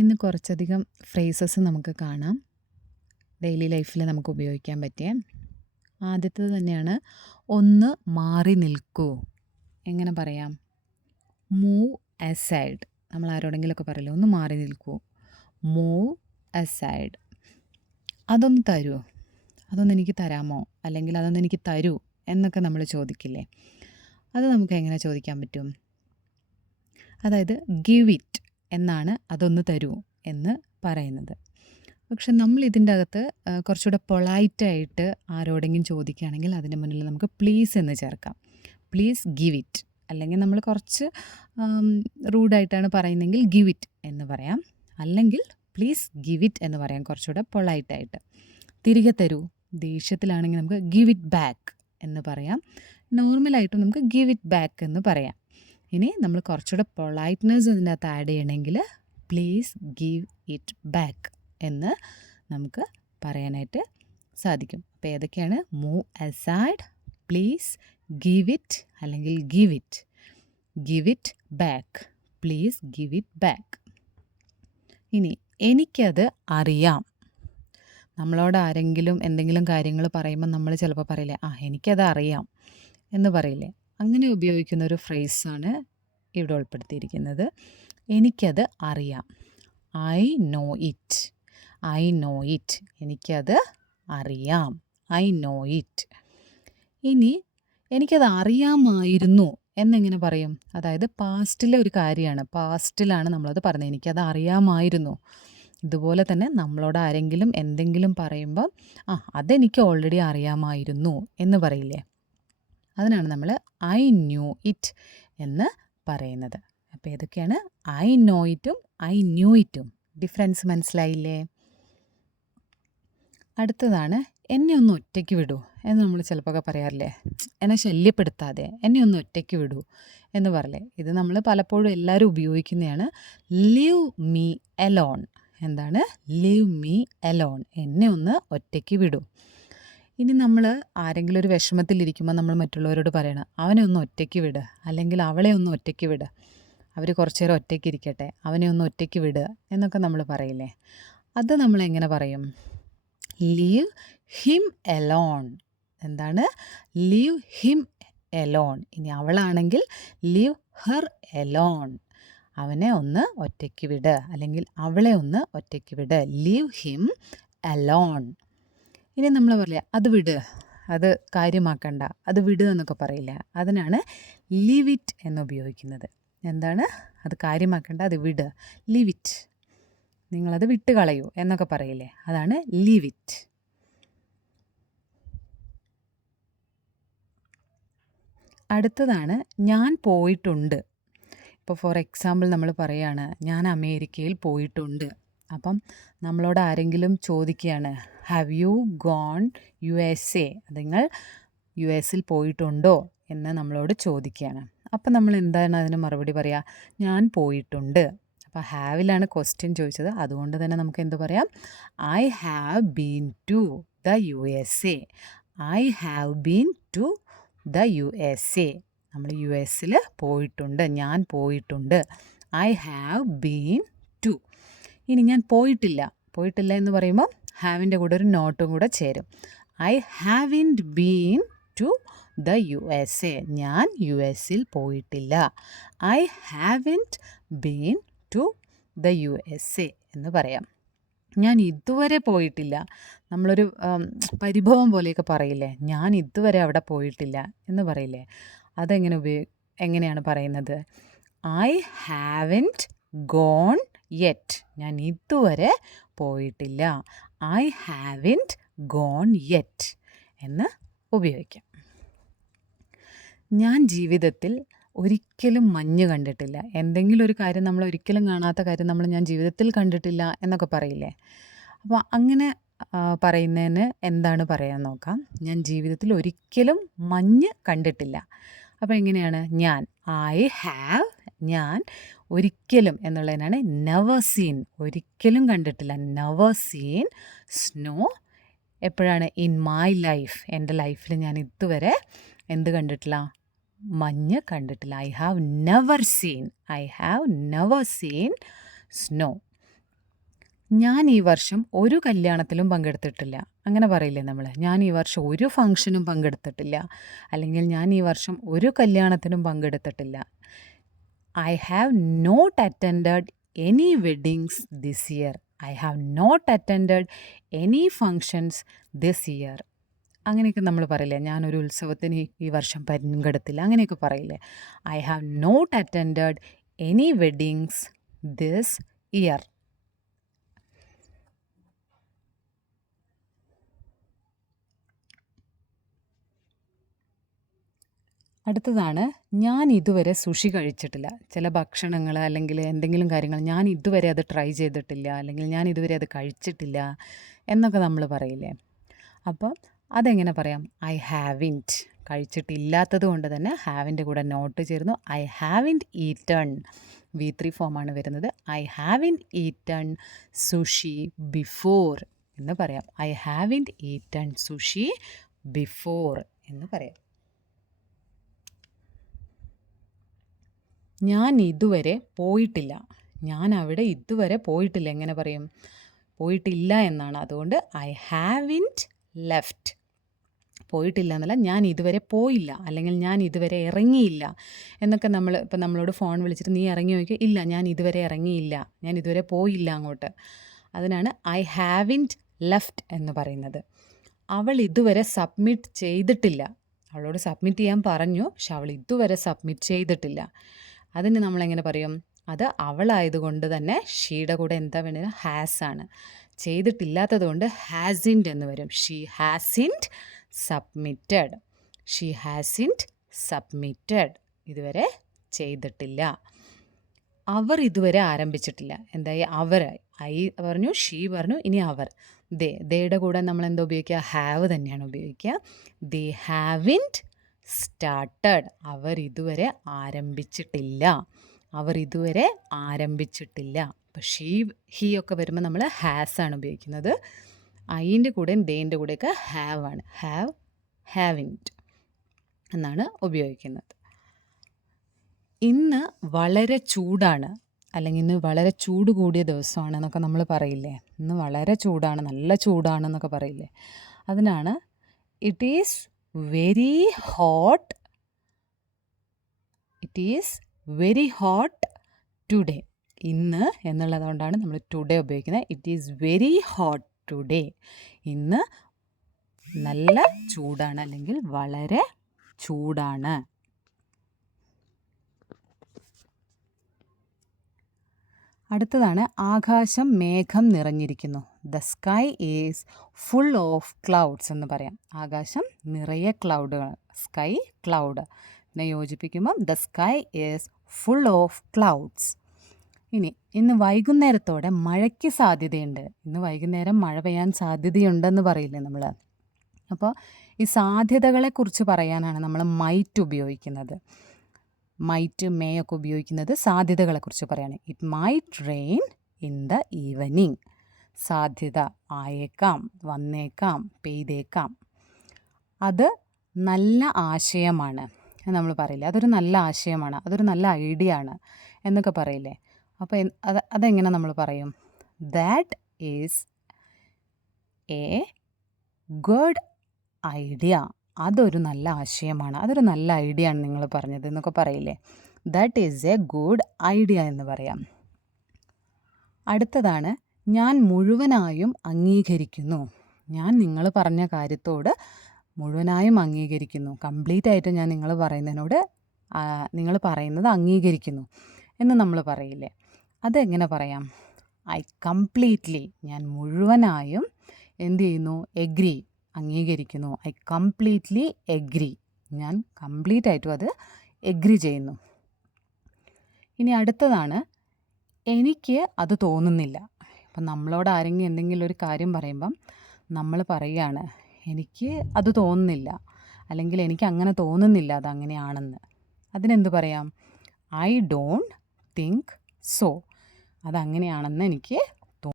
ഇന്ന് കുറച്ചധികം ഫ്രേസസ് നമുക്ക് കാണാം. ഡെയിലി ലൈഫിൽ നമുക്ക് ഉപയോഗിക്കാൻ പറ്റിയ. ആദ്യത്തേത് തന്നെയാണ് ഒന്ന് മാറി നിൽക്കൂ. എങ്ങനെ പറയാം? Move aside. നമ്മൾ ആരോടെങ്കിലുമൊക്കെ പറയില്ലേ, ഒന്ന് മാറി നിൽക്കൂ. Move aside. അതൊന്ന് തരുമോ, അതൊന്ന് എനിക്ക് തരാമോ, അല്ലെങ്കിൽ അതൊന്ന് എനിക്ക് തരൂ എന്നൊക്കെ നമ്മൾ ചോദിക്കില്ലേ. അത് നമുക്ക് എങ്ങനെ ചോദിക്കാൻ പറ്റും? അതായത് ഗിവ് ഇറ്റ് എന്നാണ് അതൊന്ന് തരൂ എന്ന് പറയുന്നത്. പക്ഷെ നമ്മൾ ഇതിൻ്റെ അകത്ത് കുറച്ചുകൂടെ പൊളൈറ്റായിട്ട് ആരോടെങ്കിലും ചോദിക്കുകയാണെങ്കിൽ അതിൻ്റെ മുന്നിൽ നമുക്ക് പ്ലീസ് എന്ന് ചേർക്കാം. Please give it. അല്ലെങ്കിൽ നമ്മൾ കുറച്ച് റൂഡായിട്ടാണ് പറയുന്നതെങ്കിൽ ഗിവ് ഇറ്റ് എന്ന് പറയാം. അല്ലെങ്കിൽ പ്ലീസ് ഗിവ് ഇറ്റ് എന്ന് പറയാം, കുറച്ചുകൂടെ പൊളൈറ്റായിട്ട്. തിരികെ തരൂ. ദേഷ്യത്തിലാണെങ്കിൽ നമുക്ക് ഗിവ് ഇറ്റ് ബാക്ക് എന്ന് പറയാം. നോർമലായിട്ടും നമുക്ക് ഗിവ് ഇറ്റ് ബാക്ക് എന്ന് പറയാം. ഇനി നമ്മൾ കുറച്ചുകൂടെ പൊളൈറ്റ്നെസ് ഇതിൻ്റെ അകത്ത് ആഡ് ചെയ്യണമെങ്കിൽ പ്ലീസ് ഗിവ് ഇറ്റ് ബാക്ക് എന്ന് നമുക്ക് പറയാനായിട്ട് സാധിക്കും. അപ്പോൾ ഏതൊക്കെയാണ്? Move aside, please, give it അല്ലെങ്കിൽ give it back, please give it back. ഇനി എനിക്കത് അറിയാം. നമ്മളോട് ആരെങ്കിലും എന്തെങ്കിലും കാര്യങ്ങൾ പറയുമ്പോൾ നമ്മൾ ചിലപ്പോൾ പറയില്ലേ, എനിക്കത് അറിയാം എന്ന് പറയില്ലേ. അങ്ങനെ ഉപയോഗിക്കുന്ന ഒരു ഫ്രേസാണ് ഇവിടെ ഉൾപ്പെടുത്തിയിരിക്കുന്നത്. എനിക്കത് അറിയാം. I know it. എനിക്കത് അറിയാം. I know it. ഇനി എനിക്കത് അറിയാമായിരുന്നു എന്നെങ്ങനെ പറയും? അതായത് പാസ്റ്റിലെ ഒരു കാര്യമാണ്. പാസ്റ്റിലാണ് നമ്മളത് പറഞ്ഞത്. എനിക്കത് അറിയാമായിരുന്നു. ഇതുപോലെ തന്നെ നമ്മളോട് ആരെങ്കിലും എന്തെങ്കിലും പറയുമ്പോൾ അതെനിക്ക് ഓൾറെഡി അറിയാമായിരുന്നു എന്ന് പറയില്ലേ. അതിനാണ് നമ്മൾ ഐ ന്യൂ ഇറ്റ് എന്ന് പറയുന്നത്. അപ്പോൾ ഏതൊക്കെയാണ്? ഐ നോ ഇറ്റും ഐ ന്യൂ ഇറ്റും. ഡിഫറൻസ് മനസ്സിലായില്ലേ? അടുത്തതാണ് എന്നെ ഒന്ന് ഒറ്റയ്ക്ക് വിടൂ എന്ന് നമ്മൾ ചിലപ്പോൾ പറയാറില്ലേ. എന്നെ ശല്യപ്പെടുത്താതെ എന്നെ ഒന്ന് ഒറ്റയ്ക്ക് വിടൂ എന്ന് പറയില്ലേ. ഇത് നമ്മൾ പലപ്പോഴും എല്ലാവരും ഉപയോഗിക്കുന്നതാണ്. Leave me alone. എന്താണ്? Leave me alone. എന്നെ ഒന്ന് ഒറ്റയ്ക്ക് വിടൂ. ഇനി നമ്മൾ ആരെങ്കിലും ഒരു വിഷമത്തിലിരിക്കുമ്പോൾ നമ്മൾ മറ്റുള്ളവരോട് പറയണം, അവനെ ഒന്ന് ഒറ്റയ്ക്ക് വിട്, അല്ലെങ്കിൽ അവളെ ഒന്ന് ഒറ്റയ്ക്ക് വിട്, അവർ കുറച്ച് നേരം ഒറ്റയ്ക്ക് ഇരിക്കട്ടെ, അവനെ ഒന്ന് ഒറ്റയ്ക്ക് വിട് എന്നൊക്കെ നമ്മൾ പറയില്ലേ. അത് നമ്മൾ എങ്ങനെ പറയും? Leave him alone. എന്താണ്? Leave him alone. ഇനി അവളാണെങ്കിൽ ലീവ് ഹെർ എലോൺ. അവനെ ഒന്ന് ഒറ്റയ്ക്ക് വിട്, അല്ലെങ്കിൽ അവളെ ഒന്ന് ഒറ്റയ്ക്ക് വിട്. Leave him alone. ഇനി നമ്മൾ പറയില്ല, അത് വിട്, അത് കാര്യമാക്കണ്ട, അത് വിട് എന്നൊക്കെ പറയില്ല. അതിനാണ് ലീവ് ഇറ്റ് എന്ന് ഉപയോഗിക്കുന്നത്. എന്താണ്? അത് കാര്യമാക്കണ്ട, അത് വിട്, ലീവ് ഇറ്റ്. നിങ്ങളത് വിട്ട് കളയൂ എന്നൊക്കെ പറയില്ലേ. അതാണ് ലീവ് ഇറ്റ്. അടുത്തതാണ് ഞാൻ പോയിട്ടുണ്ട്. ഇപ്പോൾ ഫോർ എക്സാമ്പിൾ നമ്മൾ പറയുകയാണ്, ഞാൻ അമേരിക്കയിൽ പോയിട്ടുണ്ട്. അപ്പം നമ്മളോട് ആരെങ്കിലും ചോദിക്കുകയാണ്, ഹാവ് യു ഗോൺ USA? നിങ്ങൾ US പോയിട്ടുണ്ടോ എന്ന് നമ്മളോട് ചോദിക്കുകയാണ്. അപ്പം നമ്മൾ എന്താണ് അതിന് മറുപടി പറയുക? ഞാൻ പോയിട്ടുണ്ട്. അപ്പോൾ ഹാവിലാണ് ക്വസ്റ്റ്യൻ ചോദിച്ചത്. അതുകൊണ്ട് തന്നെ നമുക്ക് എന്ത് പറയാം? I have been to the USA. I have been to the USA. നമ്മൾ US പോയിട്ടുണ്ട്. ഞാൻ പോയിട്ടുണ്ട്. I have been to. ഇനി ഞാൻ പോയിട്ടില്ല എന്ന് പറയുമ്പോൾ ഹാവിൻ്റെ കൂടെ ഒരു നോട്ടും കൂടെ ചേരും. I haven't been to the USA. ഞാൻ US പോയിട്ടില്ല. I haven't been to the USA എന്ന് പറയാം. ഞാൻ ഇതുവരെ പോയിട്ടില്ല. നമ്മളൊരു പരിഭവം പോലെയൊക്കെ പറയില്ലേ, ഞാൻ ഇതുവരെ അവിടെ പോയിട്ടില്ല എന്ന് പറയില്ലേ. അതെങ്ങനെ എങ്ങനെയാണ് പറയുന്നത്? I haven't gone yet. ഞാൻ ഇതുവരെ പോയിട്ടില്ല. ഐ ഹാവിൻറ്റ് ഗോൺ യെറ്റ് എന്ന് ഉപയോഗിക്കാം. ഞാൻ ജീവിതത്തിൽ ഒരിക്കലും മഞ്ഞ് കണ്ടിട്ടില്ല. എന്തെങ്കിലും ഒരു കാര്യം നമ്മൾ ഒരിക്കലും കാണാത്ത കാര്യം ഞാൻ ജീവിതത്തിൽ കണ്ടിട്ടില്ല എന്നൊക്കെ പറയില്ലേ. അപ്പോൾ അങ്ങനെ പറയുന്നതിന് എന്താണ് പറയാൻ നോക്കാം. ഞാൻ ജീവിതത്തിൽ ഒരിക്കലും മഞ്ഞ് കണ്ടിട്ടില്ല. അപ്പോൾ എങ്ങനെയാണ്? ഞാൻ ഒരിക്കലും എന്നുള്ളതിനാണ് നെവർ സീൻ. ഒരിക്കലും കണ്ടിട്ടില്ല, നെവർ സീൻ സ്നോ. എപ്പോഴാണ്? In my life. എൻ്റെ ലൈഫിൽ ഞാൻ ഇതുവരെ എന്ത് കണ്ടിട്ടില്ല? മഞ്ഞ് കണ്ടിട്ടില്ല. I have never seen snow. ഞാൻ ഈ വർഷം ഒരു കല്യാണത്തിലും പങ്കെടുത്തിട്ടില്ല. അങ്ങനെ പറയില്ലേ നമ്മൾ. ഞാൻ ഈ വർഷം ഒരു ഫംഗ്ഷനും പങ്കെടുത്തിട്ടില്ല. അല്ലെങ്കിൽ ഞാൻ ഈ വർഷം ഒരു കല്യാണത്തിനും പങ്കെടുത്തിട്ടില്ല. I have not attended any weddings this year. I have not attended any functions this year. അങ്ങനെയൊക്കെ നമ്മൾ പറയില്ലേ, ഞാനൊരു ഉത്സവത്തിന് ഈ വർഷം പങ്കെടുത്തില്ല, അങ്ങനെയൊക്കെ പറയില്ലേ. I have not attended any weddings this year. അടുത്തതാണ്, ഞാൻ ഇതുവരെ സുഷി കഴിച്ചിട്ടില്ല. ചില ഭക്ഷണങ്ങൾ അല്ലെങ്കിൽ എന്തെങ്കിലും കാര്യങ്ങൾ ഞാൻ ഇതുവരെ അത് ട്രൈ ചെയ്തിട്ടില്ല, അല്ലെങ്കിൽ ഞാൻ ഇതുവരെ അത് കഴിച്ചിട്ടില്ല എന്നൊക്കെ നമ്മൾ പറയില്ലേ. അപ്പോൾ അതെങ്ങനെ പറയാം? I haven't. കഴിച്ചിട്ടില്ലാത്തത് കൊണ്ട് തന്നെ ഹാവിൻ്റെ കൂടെ നോട്ട് ചേർന്നു. I haven't eaten. V3 ഫോമാണ് വരുന്നത്. I haven't eaten sushi before എന്ന് പറയാം. I haven't eaten sushi before എന്ന് പറയാം. ഞാൻ ഇതുവരെ പോയിട്ടില്ല. ഞാൻ അവിടെ ഇതുവരെ പോയിട്ടില്ല. എങ്ങനെ പറയും? പോയിട്ടില്ല എന്നാണ്. അതുകൊണ്ട് ഐ ഹാവിൻറ്റ് ലെഫ്റ്റ്. പോയിട്ടില്ല എന്നല്ല, ഞാൻ ഇതുവരെ പോയില്ല, അല്ലെങ്കിൽ ഞാൻ ഇതുവരെ ഇറങ്ങിയില്ല എന്നൊക്കെ നമ്മൾ ഇപ്പം നമ്മളോട് ഫോൺ വിളിച്ചിട്ട് നീ ഇറങ്ങി നോക്കി, ഇല്ല ഞാൻ ഇതുവരെ ഇറങ്ങിയില്ല, ഞാൻ ഇതുവരെ പോയില്ല അങ്ങോട്ട്. അതിനാണ് ഐ ഹാവിൻറ്റ് ലെഫ്റ്റ് എന്ന് പറയുന്നത്. അവൾ ഇതുവരെ സബ്മിറ്റ് ചെയ്തിട്ടില്ല. അവളോട് സബ്മിറ്റ് ചെയ്യാൻ പറഞ്ഞു, പക്ഷെ അവൾ ഇതുവരെ സബ്മിറ്റ് ചെയ്തിട്ടില്ല. അതിന് നമ്മളെങ്ങനെ പറയും? അത് അവളായതുകൊണ്ട് തന്നെ ഷീയുടെ കൂടെ എന്താ വേണ്ടത്? ഹാസ് ആണ്. ചെയ്തിട്ടില്ലാത്തത് കൊണ്ട് ഹാസിൻറ്റ് എന്ന് വരും. She hasn't submitted. She hasn't submitted. ഇതുവരെ ചെയ്തിട്ടില്ല. അവർ ഇതുവരെ ആരംഭിച്ചിട്ടില്ല. എന്തായി? അവർ. ഐ പറഞ്ഞു, ഷീ പറഞ്ഞു, ഇനി അവർ. ദേയുടെ കൂടെ നമ്മൾ എന്താ ഉപയോഗിക്കുക? ഹാവ് തന്നെയാണ് ഉപയോഗിക്കുക. ദേ ഹാവിൻറ്റ് സ്റ്റാർട്ടഡ്. അവർ ഇതുവരെ ആരംഭിച്ചിട്ടില്ല. അവർ ഇതുവരെ ആരംഭിച്ചിട്ടില്ല. അപ്പോൾ ഹീ ഒക്കെ വരുമ്പോൾ നമ്മൾ ഹാസ് ആണ് ഉപയോഗിക്കുന്നത്. ഐൻ്റെ കൂടെയും ദേൻ്റെ കൂടെയൊക്കെ ഹാവ് ആണ്. ഹാവിൻറ്റ് എന്നാണ് ഉപയോഗിക്കുന്നത്. ഇന്ന് വളരെ ചൂടാണ്, അല്ലെങ്കിൽ ഇന്ന് വളരെ ചൂട് കൂടിയ ദിവസമാണെന്നൊക്കെ നമ്മൾ പറയില്ലേ. ഇന്ന് വളരെ ചൂടാണ്, നല്ല ചൂടാണെന്നൊക്കെ പറയില്ലേ. അതിനാണ് it is very hot. It is very hot today. ഇന്ന് എന്നുള്ളതുകൊണ്ടാണ് നമ്മൾ ടുഡേ ഉപയോഗിക്കുന്നത്. It is very hot today. ഇന്ന് നല്ല ചൂടാണ്, അല്ലെങ്കിൽ വളരെ ചൂടാണ്. അടുത്തതാണ്, ആകാശം മേഘം നിറഞ്ഞിരിക്കുന്നു. The sky is full of clouds എന്ന് പറയാം. ആകാശം നിറയെ ക്ലൗഡുകൾ. Sky cloud. പിന്നെ യോജിപ്പിക്കുമ്പം the sky is full of clouds. ഇനി ഇന്ന് വൈകുന്നേരത്തോടെ മഴയ്ക്ക് സാധ്യതയുണ്ട്. ഇന്ന് വൈകുന്നേരം മഴ പെയ്യാൻ സാധ്യതയുണ്ടെന്ന് പറയില്ലേ നമ്മൾ. അപ്പോൾ ഈ സാധ്യതകളെക്കുറിച്ച് പറയാനാണ് നമ്മൾ മൈറ്റ് ഉപയോഗിക്കുന്നത്. മൈറ്റ്, മേ ഒക്കെ ഉപയോഗിക്കുന്നത് സാധ്യതകളെക്കുറിച്ച് പറയാണ്. It might rain in the evening. സാധ്യത ആയേക്കാം, വന്നേക്കാം, പെയ്തേക്കാം. അത് നല്ല ആശയമാണ് നമ്മൾ പറയില്ലേ. അതൊരു നല്ല ആശയമാണ്, അതൊരു നല്ല ഐഡിയ ആണ് എന്നൊക്കെ പറയില്ലേ. അപ്പോൾ അതെങ്ങനെ നമ്മൾ പറയും? That is A good idea. അതൊരു നല്ല ആശയമാണ്, അതൊരു നല്ല ഐഡിയ ആണ് നിങ്ങൾ പറഞ്ഞത് എന്നൊക്കെ പറയില്ലേ. That is A good idea എന്ന് പറയാം. അടുത്തതാണ്, ഞാൻ മുഴുവനായും അംഗീകരിക്കുന്നു. ഞാൻ നിങ്ങൾ പറഞ്ഞ കാര്യത്തോട് മുഴുവനായും അംഗീകരിക്കുന്നു. കംപ്ലീറ്റ് ആയിട്ട് ഞാൻ നിങ്ങൾ പറയുന്നതിനോട് നിങ്ങൾ പറയുന്നത് അംഗീകരിക്കുന്നു എന്ന് നമ്മൾ പറയില്ലേ. അതെങ്ങനെ പറയാം? I completely. ഞാൻ മുഴുവനായും എന്ത് ചെയ്യുന്നു? എഗ്രി, അംഗീകരിക്കുന്നു. I completely agree. ഞാൻ കംപ്ലീറ്റ് ആയിട്ടും അത് എഗ്രി ചെയ്യുന്നു. ഇനി അടുത്തതാണ്, എനിക്ക് അത് തോന്നുന്നില്ല. അപ്പം നമ്മളോട് ആരെങ്കിലും എന്തെങ്കിലും ഒരു കാര്യം പറയുമ്പം നമ്മൾ പറയുകയാണ്, എനിക്ക് അത് തോന്നുന്നില്ല, അല്ലെങ്കിൽ എനിക്ക് അങ്ങനെ തോന്നുന്നില്ല അതങ്ങനെയാണെന്ന്. അതിനെന്ത് പറയാം? I don't think so. അതങ്ങനെയാണെന്ന് എനിക്ക്